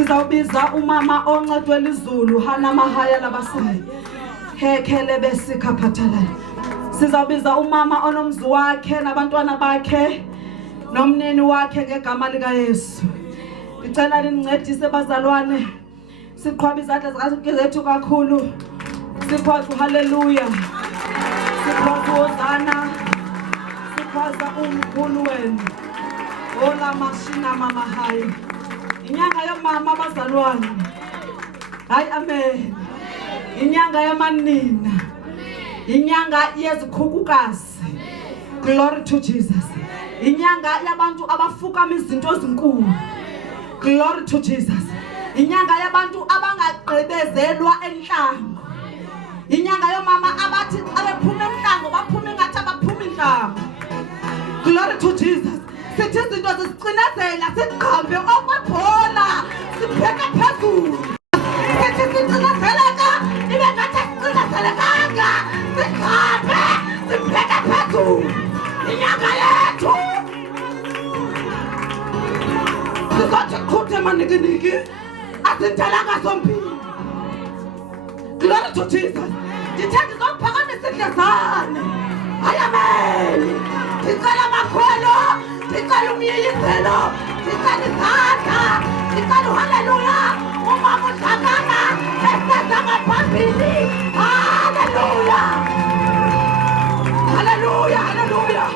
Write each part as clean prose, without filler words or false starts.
Sizawubiza umama oncedwe lizulu Hana Mahaya labasele. Hekele besika phathalala. Sizawubiza umama onomzi wakhe nabantwana bakhe nomneni wakhe ngegama lika Yesu. Ngicela nincedise bazalwane. Siqhwabe izandla zethu kakhulu. Sikhwaze haleluya. Sikhwaze hosana. Sikhwaza umkhulu wenu. Ola mashina mama hayi. Inyanga yomama bazalwane. Hayi amen. Inyanga yamanina. Inyanga yezikhukukazi. Glory to Jesus. Inyanga yabantu abafukama izinto ezinkulu. Glory to Jesus. Inyanga yabantu abangagqibezelwa enhlango. Inyanga yomama abathi abephuma emhlango baphuma ngathi abaphuma inhlango. Glory to Jesus. Sithi izinto zisicinezela siqhambe okwebhola sibheke phezulu. Sithi sicinezeleka ibe ngathi sicinezelekanga siqhambe sibheke phezulu. Inyanga yethu sizothi qhuthe manikiniki asintelanga zombili. Glory to Jesus. Ndithanda uzokuphakamisa indlezane. Amen. Ndicela makhwelo, ndicela umyiyiselo, ndicela izandla, ndicela uhaleluya. Umama uhlangana eseza ngaphambili. Haleluya. Haleluya, haleluya.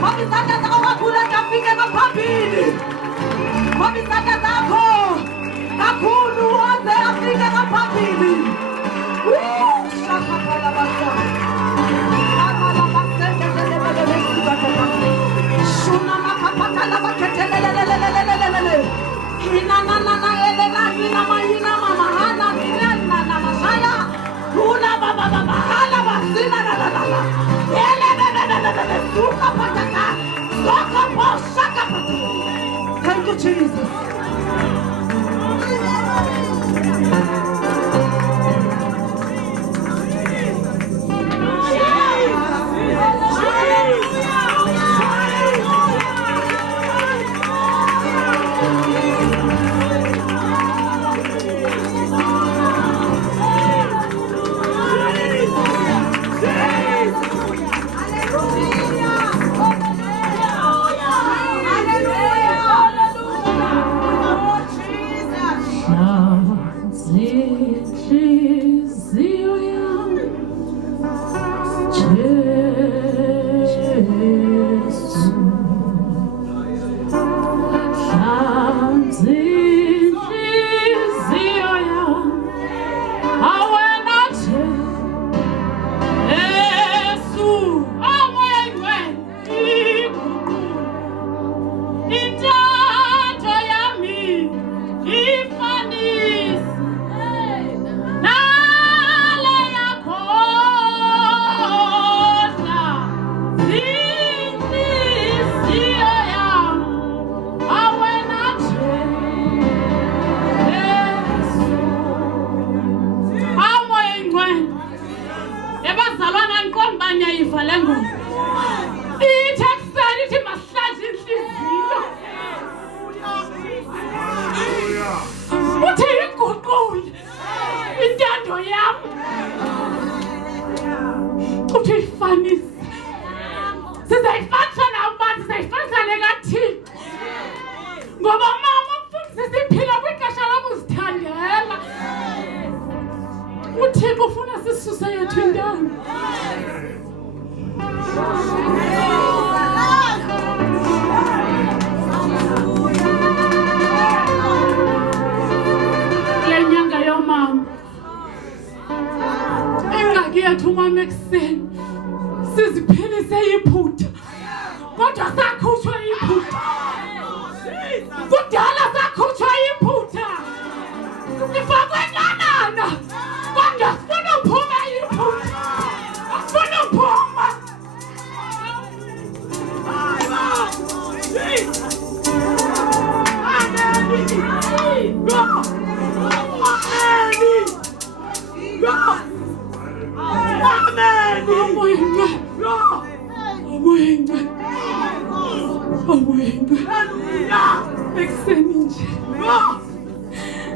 Mama izandla zakho kakhulu ngafike ngaphambili. Mama izandla zakho kakhulu waze afike ngaphambili. Shaka basa. Amala basende Shuna makapata la baketelelelelelelelele. Ina na na na elela ina mahina mama hana nina na masaya. Una baba baba hala basina la la la. Elelelelelele suka patata. Suka po shaka patata. Thank you Jesus.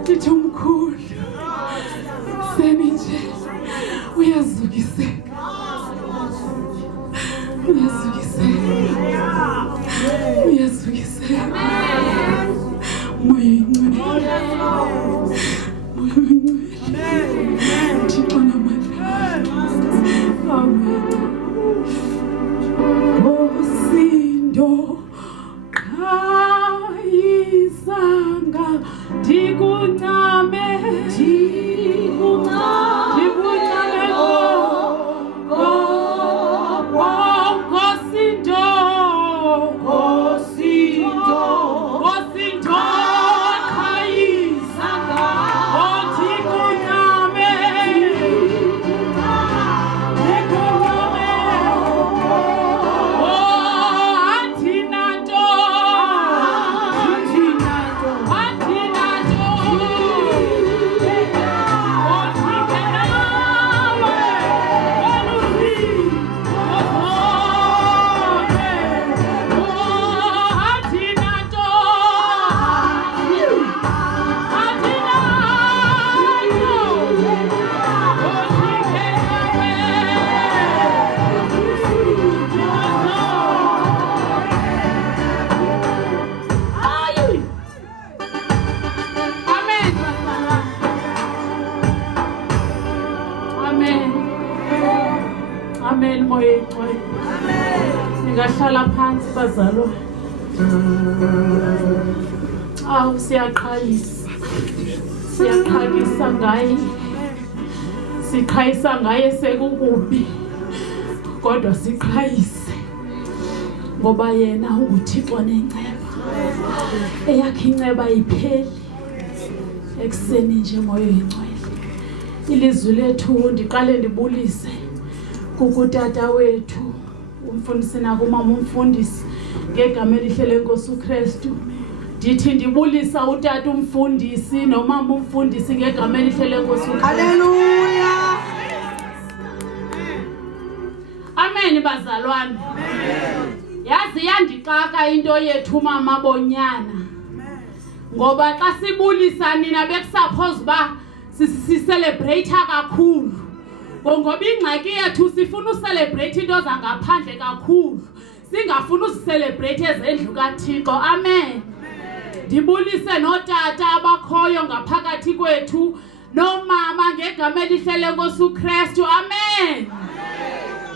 ndithi umkhulu seninje uyazukiseka moya ingcwele Thixo namandla amen Osindo Isanga dikuncame Amen moya ingcwele. Ningahlala phansi bazalwa. Siyaqhayisa ngaye. Siqhayisa ngaye sekukubi. Kodwa siqhayise. Ngoba yena unguThixo nenceba. Eyakhe inceba ipheli. Ekseni nje moya ingcwele. Ilizwi lethu ndiqale ndibulise. Kukutata wethu umfundisi nakumama umfundisi ngegama elihle lenkosi uKristu ndithi ndibulisa utata umfundisi nomama umfundisi ngegama elihle lenkosi uKristu haleluya amen bazalwane yazi yandixaka into yethu mama Bonyana ngoba xa sibulisa nina bekusuppose ba celebrate kakhulu ngoba ingxaki yethu sifuna ucelebrate into zangaphandle kakhulu singafuna usicelebrate ezendlu kaThixo amen ndibulise notata abakhoyo ngaphakathi kwethu nomama ngegama elihle lenkosi uKristu amen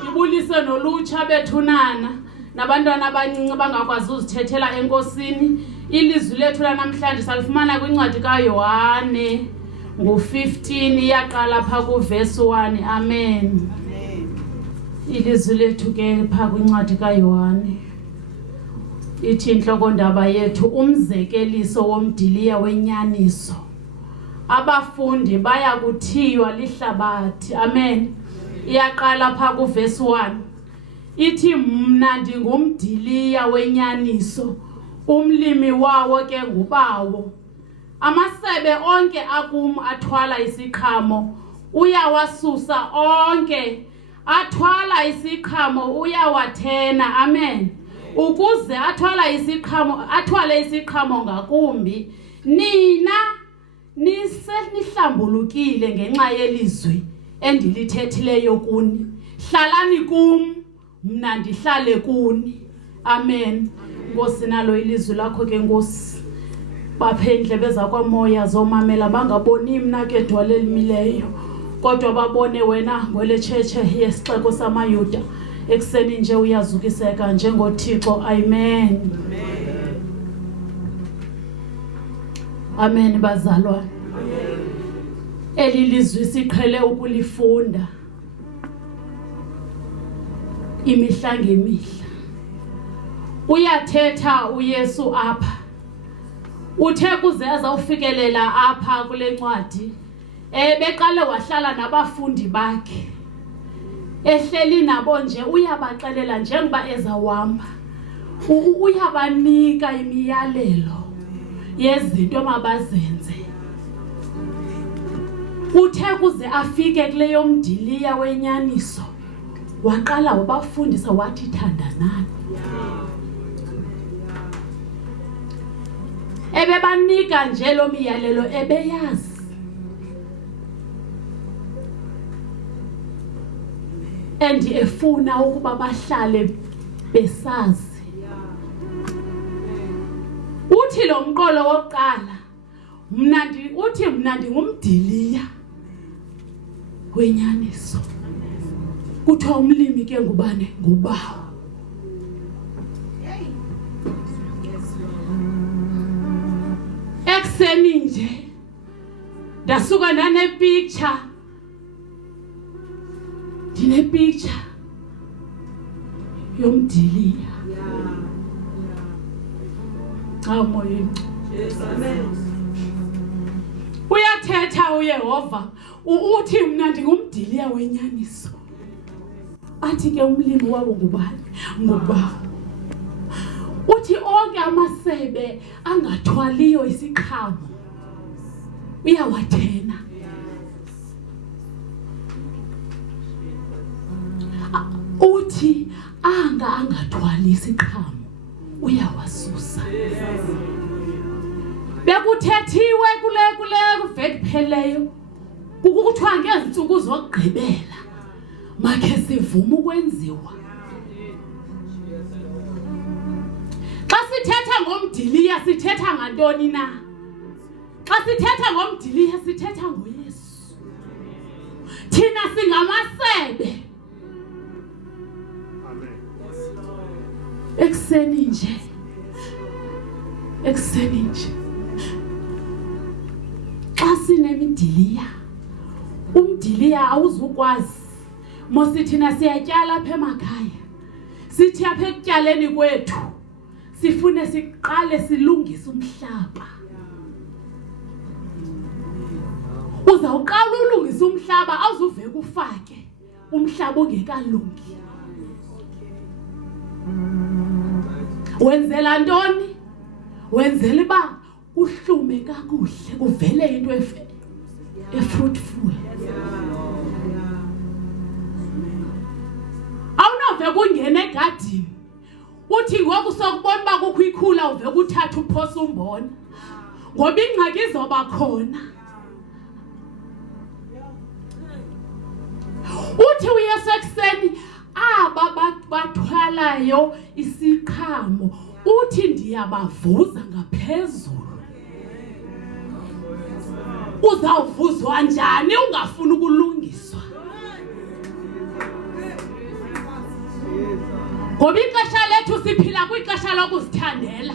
ndibulise nolutsha bethunana nabantwana abancinci bangakwazi uzithethela enkosini ilizwi lethu lanamhlanje salifumana kwincwadi kaYohane ngo-15 yaqala pha kuverse 1 amen ilizwi lethu ke pha kwincwadi kaYohane ithi inhloko ndaba yethu umzekeliso womdiliya wenyaniso abafundi baya kuthiywa lihlabathi amen iyaqala pha kuverse 1 ithi mna ndingumdiliya wenyaniso umlimi wawo ke ngubawo amasebe onke akum athwala isiqhamo uyawasusa onke athwala isiqhamo uyawathena amen ukuze athwale isiqhamo ngakumbi nina nihlambulukile ngenxa yelizwi endilithethileyo kuni hlalani kum mna ndihlale kuni amen Nkosi nalo ilizwi lakho ke Nkosi baphendle beza kwamoya zomamela bangaboni mina ke dwale limileyo kodwa babone wena ngole church yesixeko samaYuda ekseni nje uyazukiseka njengoThixo amen amen bazalwa elilizwi siqhele ukulifunda imihla ngemihla uyathetha uYesu apha uthe kuze azawufikelela apha kule ncwadi beqale wahlala nabafundi bakhe ehleli nabo nje uyabaxelela njengoba ezawamba uyabanika imiyalelo yezinto emabazenze uthe kuze afike kuleyo mdiliya wenyaniso waqala wabafundisa wathi thandanani ebebanika nje lo miyalelo ebeyazi. And efuna ukuba bahlale besazi. Uthi lo mqolo wokuqala mna ndingumdiliya wenyaniso. Kuthiwa umlimi ke ngubane? Ngubawo. Ekseni nje ndasuka nane picture. Ndine picture yomdiliya. Amoyeni. Uyathetha uYehova uthi mna ndingumdiliya wenyaniso. Athi ke umlimi wabo ngubani? Ngubawo. Uthi onke amasebe angathwaliyo isiqhamo uyawathena. Uthi angathwali isiqhamo uyawasusa. Bekuthethiwe kule kupheleyo ukuthiwa ngezinsuku zokugqibela makhe sivuma ukwenziwa. Xa sithetha ngomdiliya sithetha ngantoni na? Xa sithetha ngomdiliya sithetha ngoYesu. Thina singamasebe. Amen. Ekseni nje. Xa sinemidiliya, umdiliya awuzukwazi. Mose thina siyatyala apha emakhaya. Sithi apha ekutyaleni kwethu sifune siqale silungise umhlaba. Uzawuqala ulungisa umhlaba awuzuve kufake umhlaba ongekalungi. Wenzela ntoni? Wenzela ba uhlume kakuhle kuvele into efruitful. Awunove kungena egadini uthi ngoku sokubona ba kukho ikhula uve kuthatha uphosa umbona ngoba ingxaki izoba khona. Uthi uYesu ekseni aba bathwalayo isiqhamo uthi ndiyabavuza ngaphezulu. Uzawuvuzwa njani ungafuni ukulungiswa? Ngoba ixesha lethu siphila kwixesha lokuzithandela.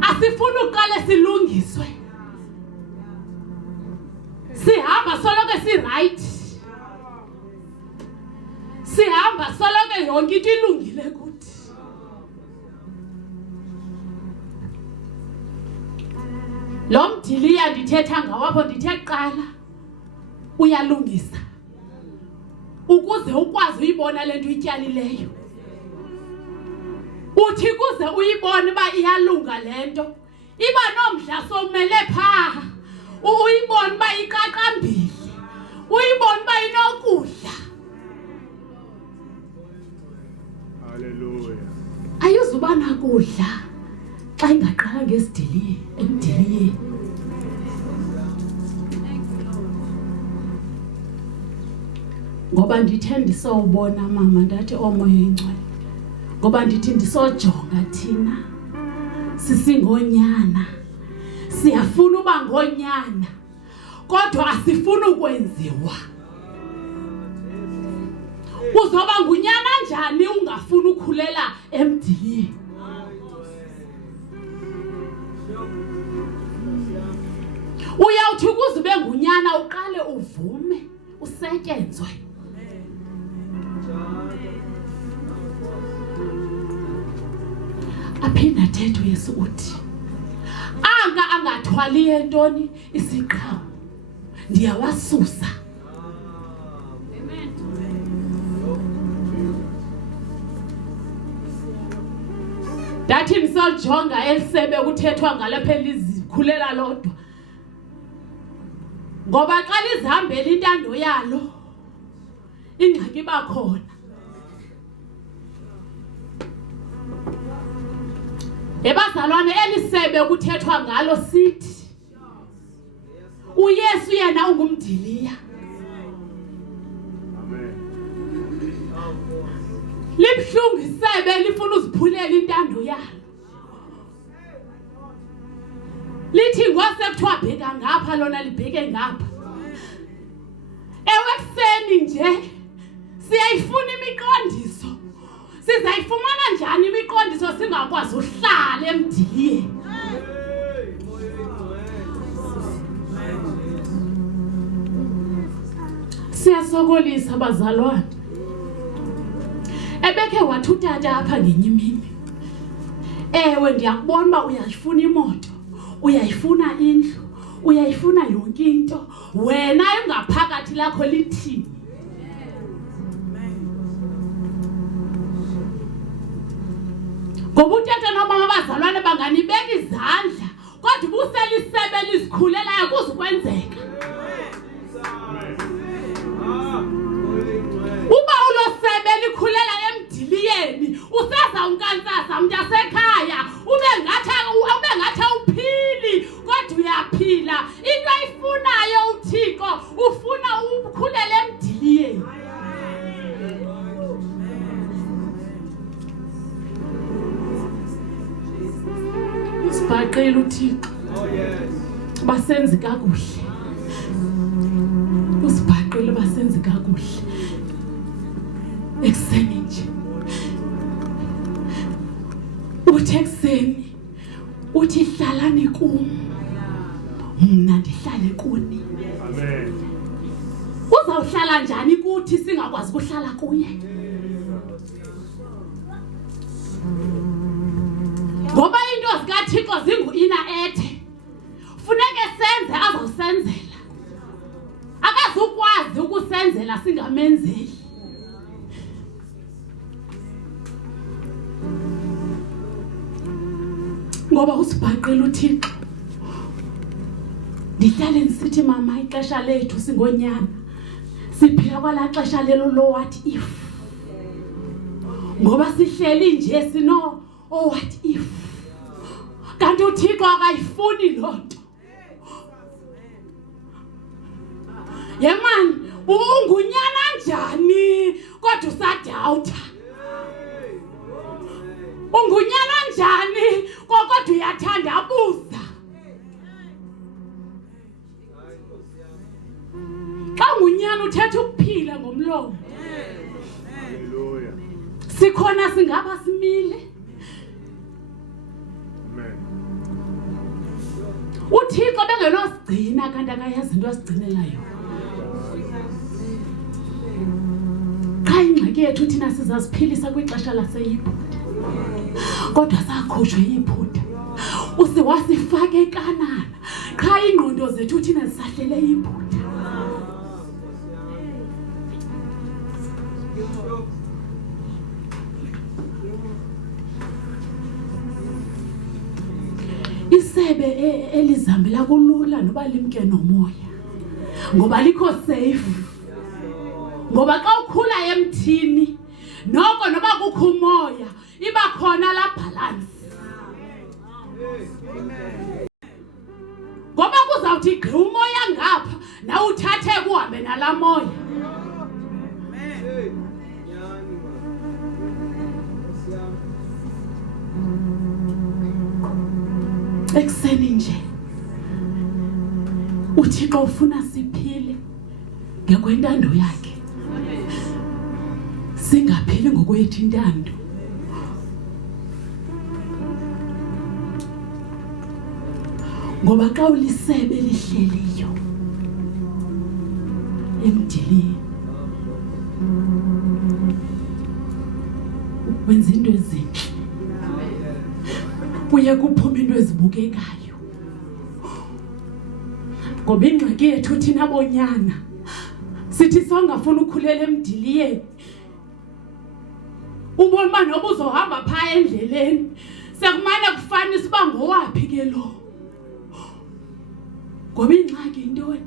Asifuni uqale silungiswe. Sihamba soloke si-right. Sihamba soloke yonke into ilungile kuthi. Lo mdiliya ndithetha ngawapho ndithe qala uyalungisa. Ukuze ukwazi uyibona lento uyityalileyo. Uthi kuze uyibone ba iyalunga lento. Iba nomdla somele pha. Uyibone ba iqaqambile. Uyibone ba inokudla. Hallelujah. Ayuzuba nakudla xa ingaqala ngesidiliye emdiliyeni. Ngoba ndithe ndisawubona mama ndathi omoya engcwele. Ngoba ndithi ndisojonga thina sisingonyana. Siyafuna uba ngonyana. Kodwa asifuni ukwenziwa. Uzoba ngunyana njani ungafuni ukhulela emdiliyeni? Uyawuthi ukuze ube ngunyana uqale uvume usetyenzwe. Aphinda thethe uYesu uthi angathwali entoni isiqhamo ndiyawasusa. Ndathi ndisojonga elisebe kuthethwa ngalapha elizikhulela lodwa. Ngoba xa lizihambela intando yalo ingxaki iba khona. Ebazalwane elisebe kuthethwa ngalo sithi uYesu yena ungumdiliya. Amen. Libhlungu isebe lifuna uziphulela intando yalo. Lithi ngose kuthiwa bheka ngapha lona libheke ngapha. Ewe kuseni nje siyayifuna imiqondiso. Sizayifumana njani imiqondiso singakwazi uhlala emdiliyeni? Siyasokolisa bazalwane. Ebekhe wathi utata apha ngenye imini. Ewe ndiyakubona uba uyayifuna imoto, uyayifuna indlu, uyayifuna yonke into. Wena ungaphakathi lakho lithini? Ngoba utata nomama bazalwane banganibeka izandla, kodwa ubuselisebe lizikhulelayo kuzokwenzeka. Uba ulosebe likhulela emdiliyeni, useza unkansasa mntasekhaya, ube ngathi uphili, kodwa uyaphila. Into ayifunayo uThixo ufuna ukukhulela emdiliyeni. Usibhaqile uThixo. Basenzi kakuhle. Usibhaqile basenzi kakuhle. Ekseni nje. Uthi ekseni. Uthi hlalani kum. Mna ndihlale kuni. Amen. Uzawuhlala njani kuthi singakwazi ukuhlala kuye? Ngoba into zikaThixo zingu-ina ethe. Funeke senze azawusenzela. Akazukwazi ukusenzela singamenzeli. Ngoba usibhaqile uThixo. Ndihlale ndisithi mama ixesha lethu singonyana. Siphila kwala xesha lelo lo what if. Ngoba sihleli nje sino oh what if. Kanti uThixo akayifuni lonto. Yemani ungunyana njani kodwa usadawutha. Ungunyana njani kodwa uyathandabuza. Xa ungunyana uthetha ukuphila ngomlomo. Hallelujah. Sikhona singaba simile. Amen. uThixo bengelosigcina kanti akayazi into asigcinela yona. Cha ingxaki yethu thina sizaziphilisa kwixesha laseyiphutha. Kodwa sakhutshwe yiphutha. Usiwasifaka ekanana. Cha ingqondo zethu thina zisahlele yiphutha. Isebe elizambela kulula noba limke nomoya. Ngoba likho safe. Ngoba xa ukhula emthini noko noba kukho umoya iba khona la balance. Ngoba kuzawuthi gqi umoya ngapha na uthathe kuhambe nala moya. Ekseni nje uThixo ufuna siphile ngekwentando yakhe. Singaphili ngokwethu intando. Ngoba xa ulisebe lihleliyo emdilini wenza into ezinhle. Kuye kuphuma into ezibukekayo. Ngoba ingxaki yethu thina bonyana sithi songafuna ukukhulela emdiliyeni. Ubona uma noba uzohamba phaya endleleni sekumane kufanisa uba ngowaphi ke lo. Ngoba ingxaki intoni?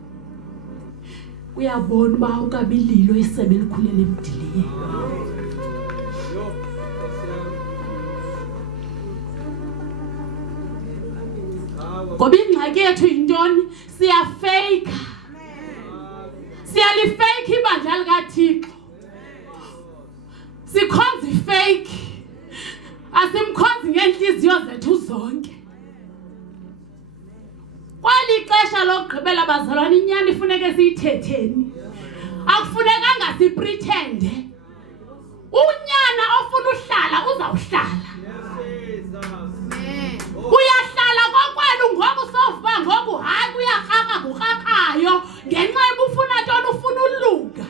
Uyabona uba ukabililo isebe likhulela emdiliyeni. Ngoba ingxaki yethu yintoni? Siyafake. Siyalifake ibandla likaThixo. Sikhonza ifake. Asimkhonzi ngenhliziyo zethu zonke. Kwali xesha lokugqibela bazalwane, inyani ifuneke siyithetheni. Akufunekanga sipretende. Unyana ofuna uhlala uzawuhlala. Uyahlala kokwenu ngoku sofa ngoku hayi kuyakraka kukrakayo ngenxa ubufuna ntoni, ufuna ulunga.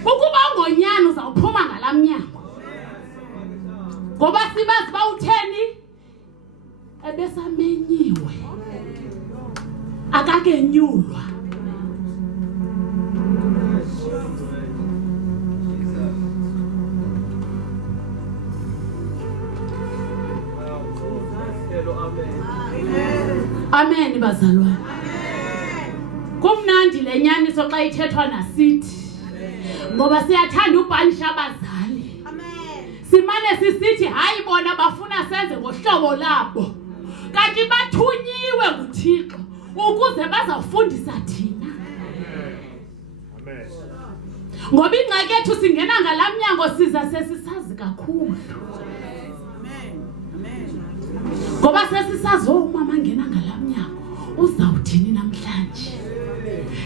Ukuba ngonyana uzawuphuma ngalamnyango. Ngoba sibazi bawutheni ebesamenyiwe akakenyulwa. Amen bazalwane. Kumnandi lenyaniso xa ithethwa nasithi. Ngoba siyathanda ubhanisha abazali. Simane sisithi hayi bona bafuna senze ngohlobo labo. Kanti bathunyiwe nguThixo ukuze bazawufundisa thina. Amen. Ngoba ingxaki yethu singena ngalamnyango siza sesisazi kakhulu. Ngoba sesisazi umama ngena ngalamnyango uzawuthini namhlanje.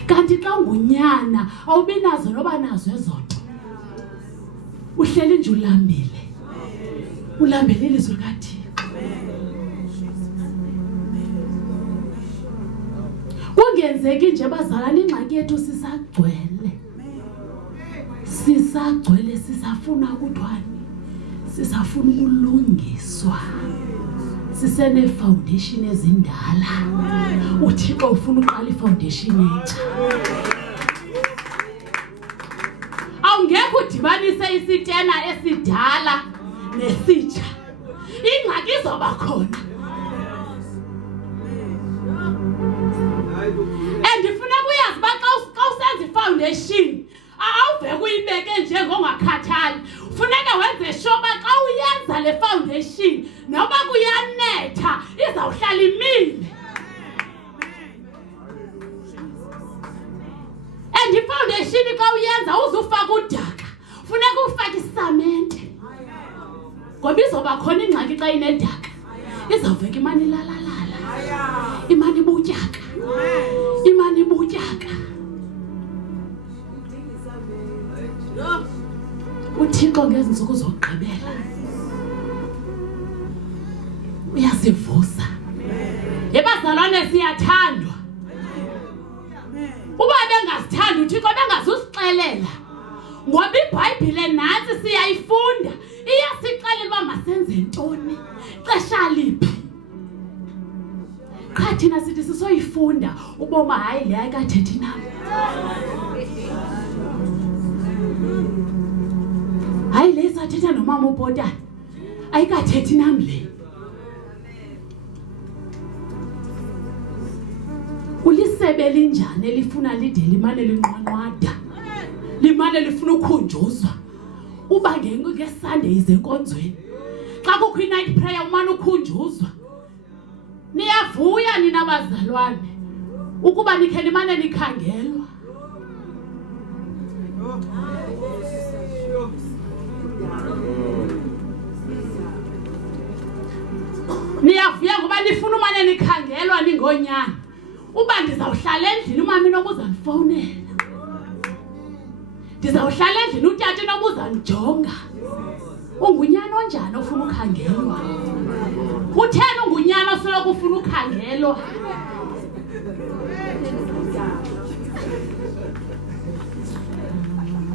Kanti xa ungunyana awubinazo noba nazo ezonto. Uhleli nje ulambile. Ulambele ilizwi likaThixo. Kungenzeki nje bazalwane, ingxaki yethu sisagcwele. Sisagcwele sisafuna ukuthwani. Sisafuna ukulungiswa. Sisene foundation ezindala. uThixo ufuna uqala ifoundation entsha. Awungeke udibanise isitena esidala nesitsha. Ingxaki izoba khona. Andifuna uyazi ba xa usenza ifoundation awuveke uyibeke njengongakhathali. Funeka wenze sure ba xa uyenza le foundation noba kuyanetha izawuhlala imile. And ifoundation xa uyenza uzufaka udaka, funeka ufake isamente. Ngoba izoba khona ingxaki xa inedaka. Izawuveka imani lalalala. Imani butyaka. Imani butyaka. uThixo ngezinsuku zokugqibela uyasivusa. Yebazalwane siyathandwa. Uba bengasithanda uThixo bengazusixelela. Ngoba iBhayibhile nathi siyayifunda. Iyasixelela uba masenze ntoni, xesha liphi. Qha thina sithi sisoyifunda uboma hayi le ayikathethi nami. Hayi le sathetha nomama uBhotana ayikathethi nami le. Ulisebe linjani elifuna lide limane linqwanqwada. Limane lifuna ukukhunjuzwa. Uba ngeSunday izenkonzweni. Xa kukho i-night prayer umane ukhunjuzwa. Niyavuya nina bazalwane ukuba nikhe nimane nikhangelwa. Niyavuya ngoba nifuna umane nikhangelwa ningonyana. Uba ndizawuhlala endlini umama inobuza ndifowunela. Ndizawuhlala endlini utata inobuza ndijonga. Ungunyana onjani ofuna ukhangelwa? Utheni ungunyana osoloko ufuna ukhangelwa?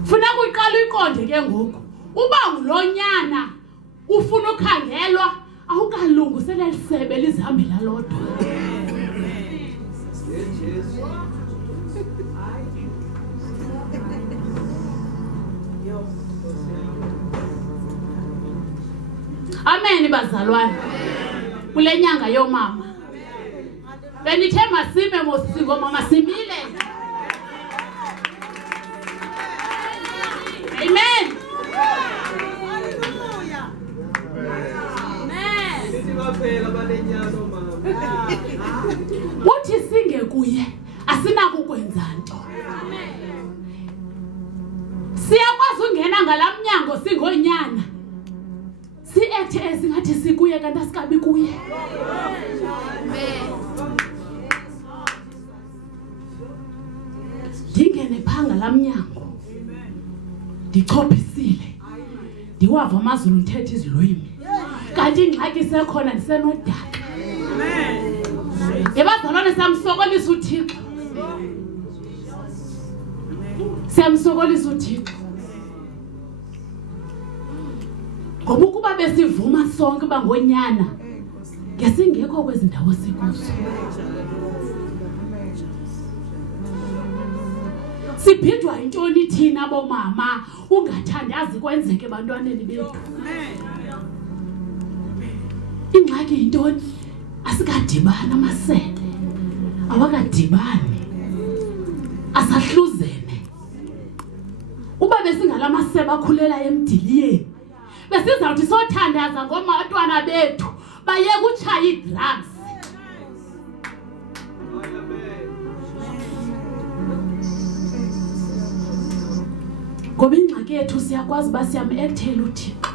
Funeka uyiqala uyiqonde ke ngoku. Uba ngulonyana ufuna ukhangelwa awukalungisele lisebe lizihambela lodwa. Amen bazalwane. Kule nyanga yomama. Benithe masime mosisingo mama simile. Amen. Hallelujah. Amen. uthi singekuye asinako ukwenza nto. Siyakwazi ungena ngalamnyango singonyana siethe esingathi sikuye kanti asikabi kuye. Ndingene phanga lamnyango ndichophisile ndiwava amazulu uthetha izilwimi kanti ingxaki sekhona ndisenodaka. Ebazalwane samsokolisa uThixo, siyamsokolisa uThixo ngoba ukuba besivuma sonke bangonyana ngesingekho kwezi ndawo sikuzo. Siphidwa intoni thina bomama ungathandazi kwenzeke ebantwaneni bethu? Ingxaki intoni? Asikadibana amasebe, awakadibani, asahluzene. Uba besingala masebe akhulela emdiliyeni besizawuthi sothandaza ngomantwana bethu bayeka utshaya idrugs. Ngoba ingxaki yethu siyakwazi uba siyam-ekthela uThixo.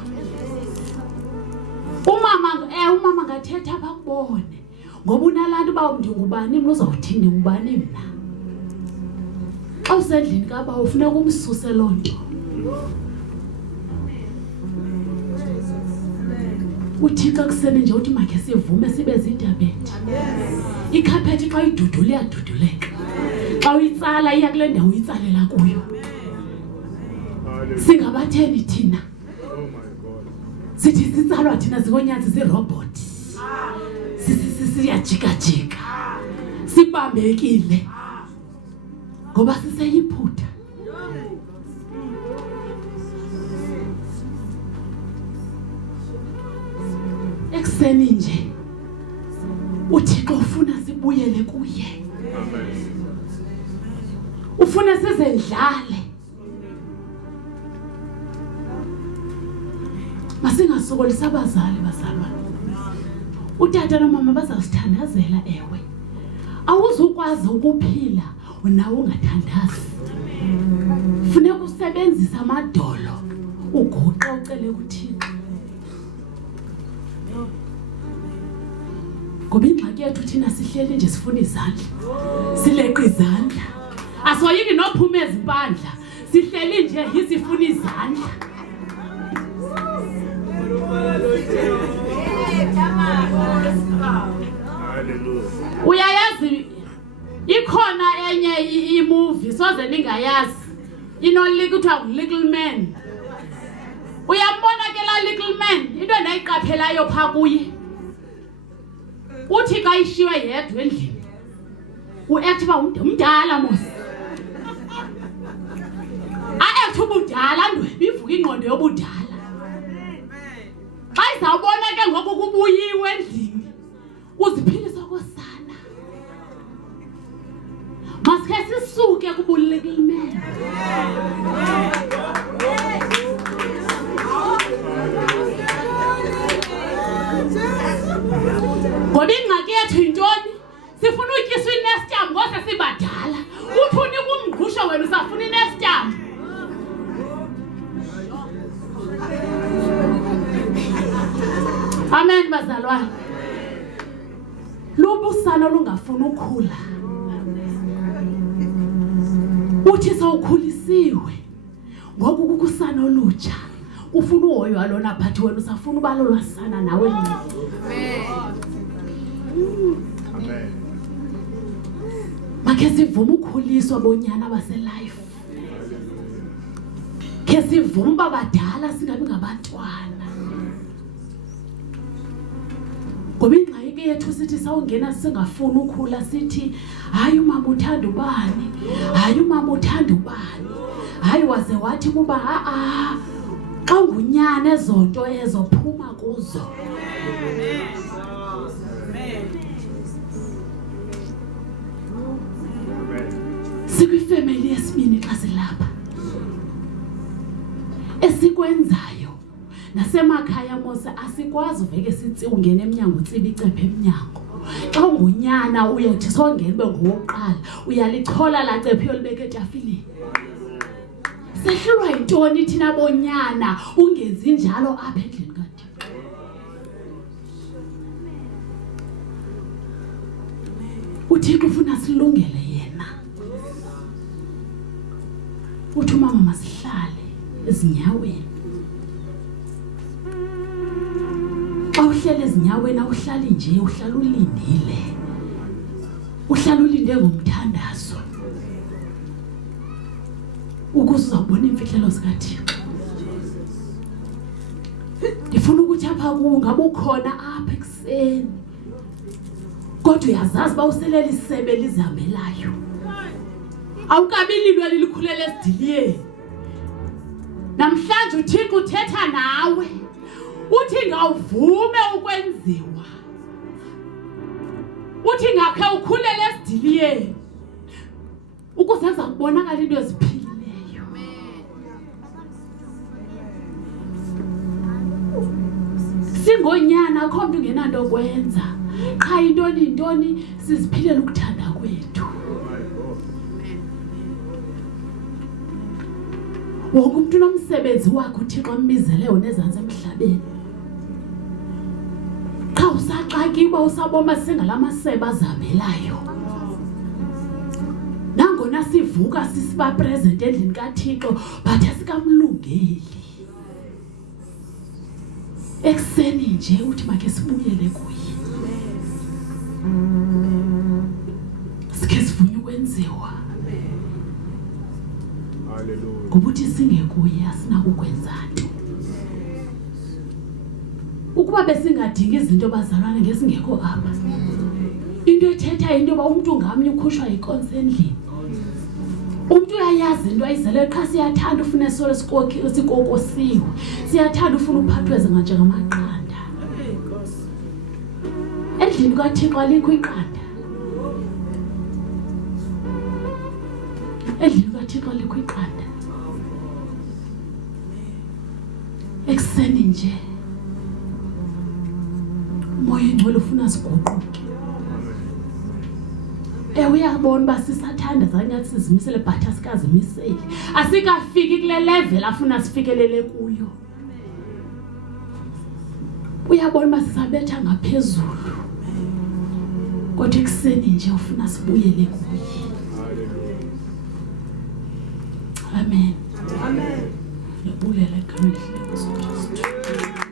Umama ngathetha bakubone ngoba unalantu uba ndingubani mna uzawuthi ndingubani mna. Xa usendlini kaba ufuneka umsuse loo nto. uThixo kuseni nje uthi makhe sivume sibe zidabethe. Ikhaphethi xa idudula iyaduduleka, xa uyitsala iya kule ndawo uyitsalela kuyo. Singabatheni thina? Sithi sitsalwa thina zikonyazi zirobot. Siyajika-jika, sibambekile ngoba siseyiphutha. Ekuseni nje uThixo ufuna sibuyele kuye. Ufuna sizendlale. Masingasokolisa abazali bazalwane. Utata nomama bazasithandazela ewe. Awuzukwazi ukuphila unawo ungathandazi. Funeka usebenzisa amadolo uguqa ucele kuThixo. Ngoba ingxaki yethu thina sihleli nje sifuna izandla, sileqa izandla. Asoyiki nophuma eziphandla, sihleli nje isifuna izandla. Uyayazi ikhona enye imovie soze ningayazi kuthiwa Little Man. Uyambona ke la Little Man into endayiqaphelayo pha kuye uthi xa ishiwe yedwa endlini uact ba umdala mos act ubudala ndwebi ivuka ingqondo yobudala. Xa izawubona ke ngoku kubuyiwe endlini uziphilisa kosana. Masikhe sisuke kubuLittle Man. Ngoba ingxaki yethu yintoni? Sifuna utyiswa inestam ngose sibadala. Uthi unika umngqusho wena usafuna inestam. Amen bazalwane. Lubusana olungafuna ukhula. Uthi sawukhulisiwe ngoku kukusana olutsha ufuna uhoyo alona phathi wena usafuna ubalolwa sana nawe. Amen. Makhe sivume ukhuliswa bonyana baselife. Ke sivume babadala singabi ngabantwana. Ngoba ingxaki yethu sithi sawungena singafuna ukhula sithi hayi umama uthanda ubani, hayi umama uthanda ubani, hayi waze wathi kuba xa ngunyana ezonto ezophuma kuzo. Sikwifamily yesibini xa silapha esikwenzayo Nasemakhaya mose asikwazi uveke sithi ungena eminyango utsiba icephe eminyango. Xa ungunyana uyothi songena bengowokuqala uyalichola la cephe uyolibeka etafileni. Sehlulwa yintoni thina bonyana ungenzi njalo apha endlini kaThixo? uThixo ufuna silungele yena. Uthi mama masihlale ezinyaweni. Xa uhlele ezinyaweni awuhlali nje, uhlala ulindile. Uhlala ulinde ngomthandazo. Ukuze uzabona imfihlelo zikaThixo. Ndifuna ukuthi apha kuwe ngabe ukhona apha ekuseni. Kodwa uyazazi ba uselela isebe lizihambelayo. Awukabililwe lilikhulele esidiliyeni. Namhlanje uThixo uthetha nawe. Uthi ngawuvume ukwenziwa. Uthi ngakhe ukhulele esidiliyeni. Ukuze kubonakala into eziphilileyo. Singonyana akho umuntu ngenanto kwenza. Qha intoni siziphilela ukuthanda kwethu. Wonke umuntu nomsebenzi wakhe uThixo ambizele wona ezantsi emhlabeni. Qha usaxakiwe usaboma singalamasebe azamelayo. Nangona sivuka sisiba present endlini kaThixo but asikamlungeli. Ekseni nje uthi make sibuyele kuye. Sike sifuna ukwenziwa. Hallelujah. Ngoba uthi singekuye asinakukwenza nto. Ukuba besingadingi izinto bazalwane ngesingekho apha. Into ethetha into ba umuntu ngamnye ukhushwa ikonse endlini. Umuntu uyayazi into ayizele qha siyathanda ufuna solo sikokosiwe. Siyathanda ufuna uphathwe njengamaqanda. Endlini kaThixo alikho iqanda. Endlini kaThixo alikho iqanda. Ekseni nje Moya Ngcwele ufuna siguquke. Uyabona ba sisathanda zanyathi sizimisele but asikazimiseli. Asikafiki kule level afuna sifikelele kuyo. Uyabona ba sisabetha ngaphezulu. Kodwa ekseni nje ufuna sibuyele kuye. Amen. Amen. Lebulela egameni likaJesu.